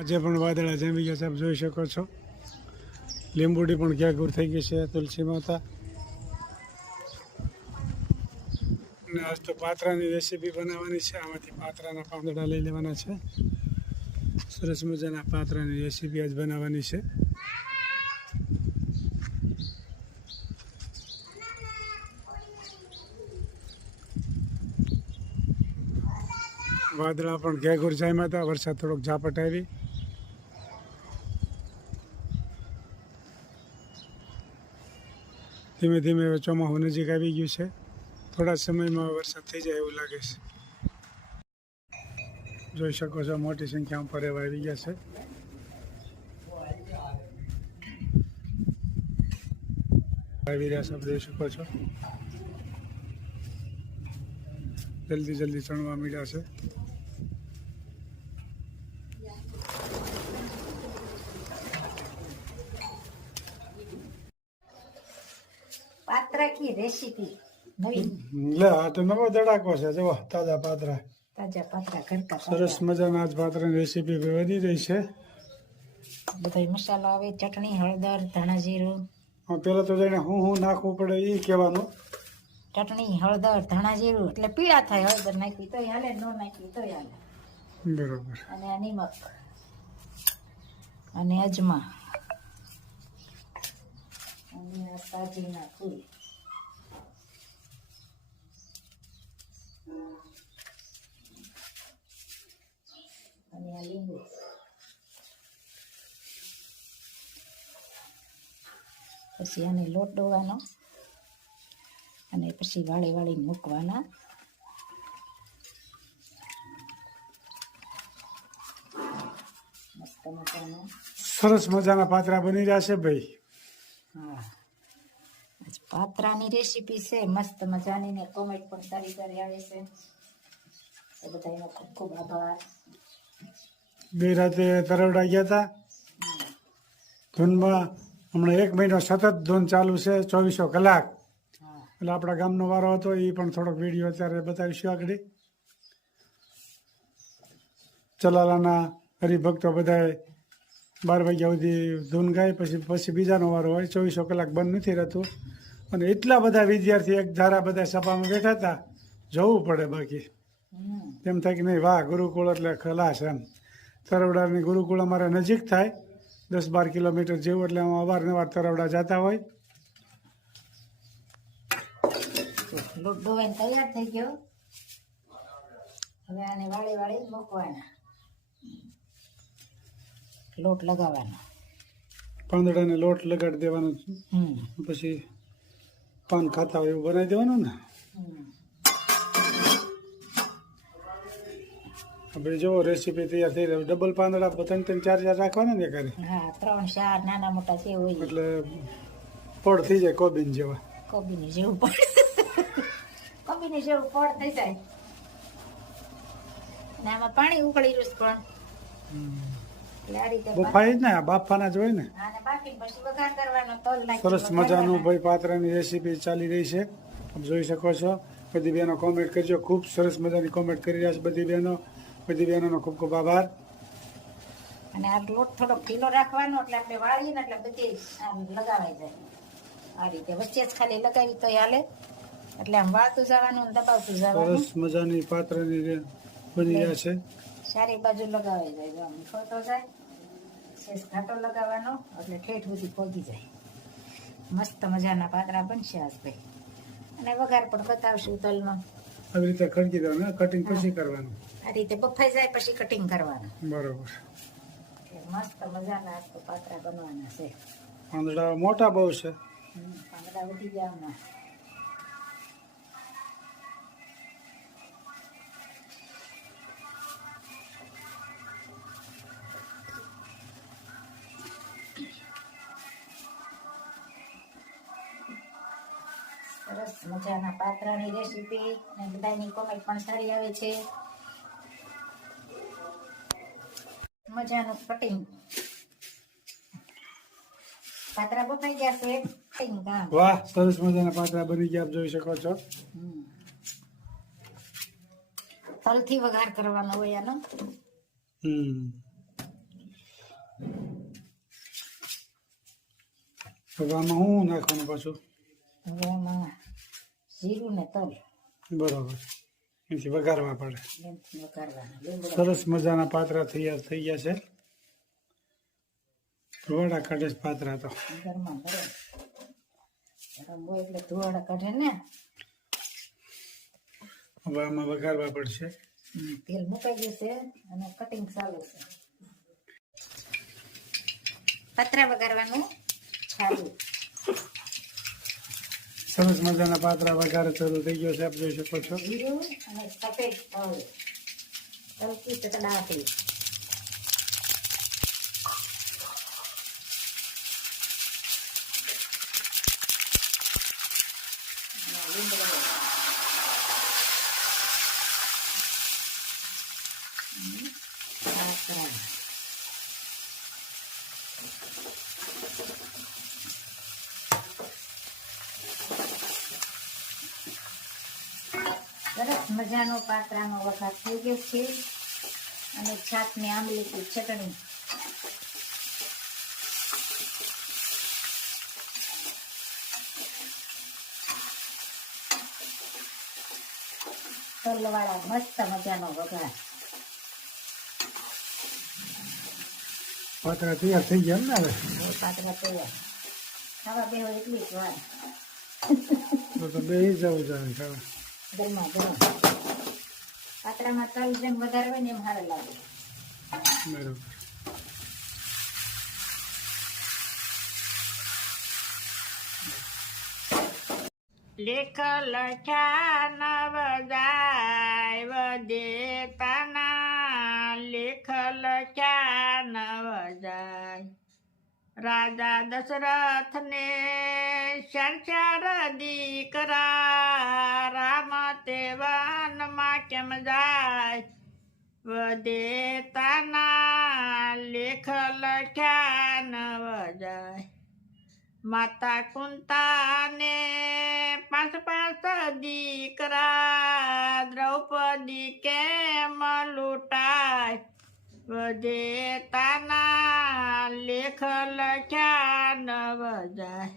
આજે પણ વાદળા જામી ગયા છે, આપ જોઈ શકો છો. લીંબુડી પણ ઘેઘૂર થઈ ગઈ છે તુલસી માતા. અને આજ તો પાત્રાની રેસીપી બનાવવાની છે. આમાંથી પાત્રાના પાંદડા લઈ લેવાના છે. સરસ મજાના પાત્રાની રેસીપી આજ બનાવવાની છે. વાદળા પણ ઘેઘૂર જામ્યા હતા. વરસાદ થોડોક ઝાપટ આવી. ધીમે ધીમે હવે ચોમાસું નજીક આવી ગયું છે. થોડા સમયમાં વરસાદ થઈ જાય એવું લાગે છે. જોઈ શકો છો મોટી સંખ્યામાં પરેવા આવી ગયા છે. આવી રહ્યા છે, જોઈ શકો છો. જલ્દી જલ્દી ચણવા માંડ્યા છે. પાત્રા કી રેસીપી નવી લે આ તો નવો ધડાકો છે. જો તાજા પાત્રા, તાજા પાત્રા ઘરકા સરસ મજાના આજ પાત્રાની રેસીપી વધી રહી છે. બધા મસાલો આવે, ચટણી, હળદર, ધાણા જીરું. પેલા તો જઈને હું નાખવું પડે એ કહેવાનું. ચટણી, હળદર, ધાણા જીરું એટલે પીળા થાય. હળદર નાખી તોય હાલે, ન નાખી તોય હાલે. બરોબર. અને આ નિમક અને અજમા અને આ સાજીના ફૂલ અને આ લીંબુ. પછી આને લોટ ડોવાનો અને પછી વાળી વાળી મૂકવાના. મસ્ત મજાના સરસ મજાના પાત્રા બની રહ્યા છે ભાઈ. હા, પાત્રાની રેસીપી છે મસ્ત મજાની ને કોમેન્ટ પણ સારી સારી આવે છે. એ બધાનો ખૂબ ખૂબ આભાર. ગઈ રાતે તરવડા ગયા હતા ધૂનમાં. હમણાં 1 મહિનો સતત ધૂન ચાલુ છે, 24 કલાક. હા, એટલે આપણા ગામનો વારો હતો. એ પણ થોડોક વિડીયો અત્યારે બતાવીશું આગળ. ચલાલાના હરિભક્તો બધાએ 12 વાગ્યા સુધી ધૂન ગાય. પછી બીજાનો વારો હોય. 24 કલાક બંધ નથી રહેતું. અને એટલા બધા વિદ્યાર્થી એક ધારા બધા સભામાં બેઠા હતા, જવું પડે. બાકી એમ થાય કે નહીં, વાહ ગુરુકુળ એટલે ખલાસ એમ. તરવડાની ગુરુકુળ અમારે નજીક થાય, 10-12 કિલોમીટર જેવું. એટલે અમે અવારનવાર તરવડા જતા હોય. લોટ ડોવાઈને તૈયાર થઈ ગયો. હવે આને વાળી વાળી મૂકવાના, લોટ લગાવવાનો. પાંદડાને લોટ લગાડી દેવાનો. પછી પાન ખાતા હોય એવું બનાવી દેવાનું ને. આપણે જો રેસીપી તૈયાર થઈ રહી. ડબલ પાંદડા 3-4 રાખવાના ને કરે. હા, 3-4 નાના મોટા છે હોય એટલે પડ થઈ જાય કોબીન જેવા. કોબીની જેવું પડ કોબીની જેવું પડ થઈ જાય. ને આમાં પાણી ઉકળી રહ્યું પણ એટલે આ રીતે બફાઈ જ ને, આ બાફાના જ હોય ને. આને બાફી પછી વઘાર કરવાનો. તલ નાખી સરસ મજાનું ભાઈ પાત્રાની રેસીપી ચાલી રહી છે, આપ જોઈ શકો છો. બધી બહેનો કોમેન્ટ કરજો. ખૂબ સરસ મજાની કોમેન્ટ કરી રહ્યા છે બધી બહેનો. બધી બહેનોનો ખૂબ ખૂબ આભાર. અને આ લોટ થોડો ઢીલો રાખવાનો એટલે આપણે વાળીએ ને એટલે બધી આમ લગાવાઈ જાય. આ રીતે વચ્ચે જ ખાલી લગાવી તો હાલે. એટલે આમ વાળતું જવાનું ને દબાવતું જવાનું. સરસ મજાની પાત્રાની બની રહ્યા છે. સારી બાજુ લગાવાઈ જાય. જો આમ ખોટો જાય શેષ ઘાટો લગાવવાનો એટલે ઠેઠ સુધી પહોંચી જાય. મસ્ત મજાના પાત્રા બનશે આજ ભાઈ. અને વઘાર પણ બતાવશું તલનો. આવી રીતે ખડકી દેવાનું, કટિંગ પછી કરવાનું. આ રીતે બફાઈ જાય પછી કટિંગ કરવાનું. બરોબર. મસ્ત મજાના આજ તો પાત્રા બનવાના છે. પાંદડા મોટા બહુ છે. પાંદડા ઉઠી ગયા હમણાં. સરસ મજાના પાત્રાની રેસીપી અને બધાની કોમેન્ટ પણ સારી આવે છે. મજાનું કટિંગ. પાત્રા બફાઈ ગયા છે. કટિંગ કામ. વાહ, સરસ મજાના પાત્રા બની ગયા, આપ જોઈ શકો છો. તલથી વઘાર કરવાનો હોય આનો. હવે આમાં હું નાખવાનું પાછું? હવે આમાં જીરું ને તલ બરોબર, એથી વઘારવા પડે. લીમડું વઘારવાના. લીમડો સરસ મજાના પાતરા તૈયાર થઈ ગયા છે. ધોવાડા કાઢે છે પાતરા તો. ગરમા ગરમ ગરમ હોય એટલે ધોવાડા કાઢે ને. હવે આમાં વઘારવા પડશે. તેલ મુકાઈ ગયું છે અને કટિંગ ચાલુ છે. પતરા વઘારવાનું ચાલુ. સરસ મજાના પાતરા વઘારે ચાલુ થઈ ગયો છે, આપ જોઈ શકો છો. જીરું અને સફેદ તલ તલકી ચટડાટી. સરસ મજાનો પાતરાનો વઘાર થઈ ગયો છે અને છાશની આંબલીની ચટણી. તલવાળા મસ્ત મજાનો વઘાર. પાતરા તૈયાર થઈ ગયા ને હવે? પાતરા તૈયાર. ખાવા બેહો એટલી જ વાર. તો બેસી જવું જોઈએ ખાવા. ગરમા ગરમ. પાતરામાં તલ જેમ વધારે હોય ને એમ સારું લાગે. બરોબર. લેખ લખ્યા નવ જાય વદેતાના. લેખ લખ્યા નવ જાય. રાજા દશરથને ચાર દીકરા. રામ તે વનમાં કેમ જાય વદેતાના. લેખ લખ્યા નવ જાય. માતા કુંતાને 5 દીકરા. દ્રૌપદી કેમ લૂંટાય વદેતાના. લેખ લખ્યા નવ જાય.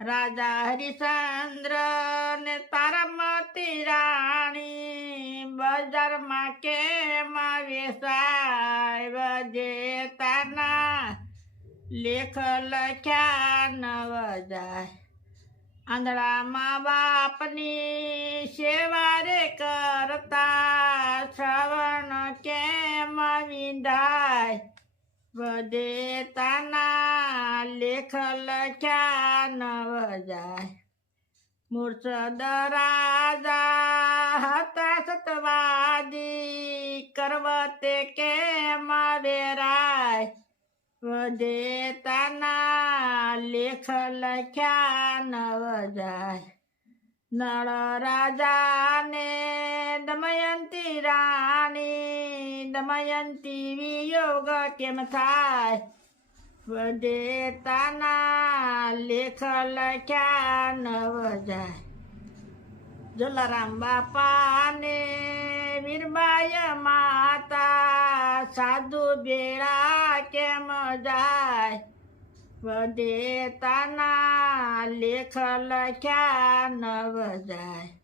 રાજા હરિશ્ચંદ્ર ને તારામતી રાણી. બજારમાં કેમ વેચાય વદેતાના. લેખ લખ્યા નવ જાય. આંધળા મા બાપની સેવા રે કરતા. શ્રવણ કેમ વિંધાય વદેતાના. લેખ લખ્યા નવ જાય. મુર્શદ રાજા હતા સતવાદી. કરવતે કેમ વેરાય વદેતાના. લેખ લખ્યા નવ જાય. નળ રાજાને દમયંતી રાણી. દમયંતી વિયોગ કેમ થાય વદેતાના. લેખ લખ્યા નવ જાય. જલારામ બાપાને વીરબાઈ માતા. સાધુ બેડા કેમ જાય વદેતાના. લેખ લખ્યા નવ જાય.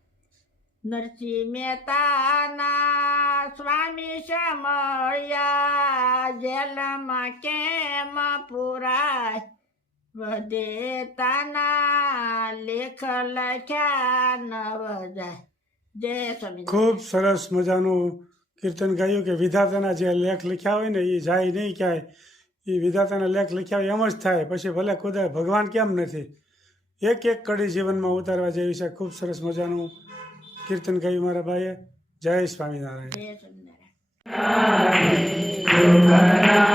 નરસિંહ મહેતાના સ્વામી સમળ્યા. જેલમાં કેમ પુરાય વદેતાના. લેખ લખ્યા નવ જાય. જય સ્વામી. ખૂબ સરસ મજાનું કીર્તન ગાયું કે વિધાતાના જે લેખ લખ્યા હોય ને એ જાય નહીં ક્યાંય. એ વિધાતાના લેખ લખ્યા હોય એમ જ થાય. પછી ભલે ખુદા ભગવાન કેમ નથી, એક એક કડી જીવનમાં ઉતારવા જેવી છે. ખૂબ સરસ મજાનું કીર્તન ગાયું મારા ભાઈએ. જય સ્વામિનારાયણ. જય સ્વામિનારાયણ.